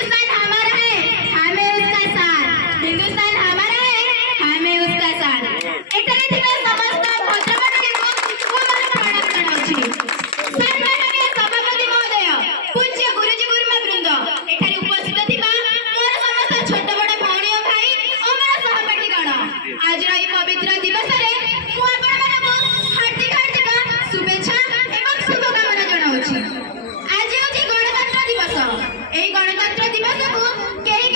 हिंदुस्तान हमारा है, हमें उसका साथ। हिंदुस्तान हमारा है, हमें उसका साथ। एଠାରେ ଥିବା ସମସ୍ତ ଭଦ୍ରମଣ୍ଡଳୀକୁ ମୁଁ ମୋର ପ୍ରଣାମ ଜଣାଉଛି। ସମ୍ମାନନୀୟ ସଭାପତି ମହୋଦୟ, ପୂଜ୍ୟ ଗୁରୁଜୀ ଗୁରୁମା ବୃନ୍ଦ, ଏଠାରେ ଉପସ୍ଥିତ ଥିବା ମୋର ସମସ୍ତ ଛୋଟ ବଡ଼ ଭଉଣୀ ଓ ଭାଇ ଓ ମୋର ସହପାଠୀଗଣ, ଆଜିର ଏହି ପବିତ୍ର ଦିବସରେ ମୁଁ ଆପଣମାନଙ୍କୁ ହାର୍ଦ୍ଦିକ ଶୁଭେଚ୍ଛା ଏବଂ ଶୁଭକାମନା ଜଣାଉଛି। ଆଜି ହେଉଛି ଗଣତନ୍ତ୍ର ଦିବସ। ଏହି ଗଣତନ୍ତ୍ର ଦିବସକୁ କେହି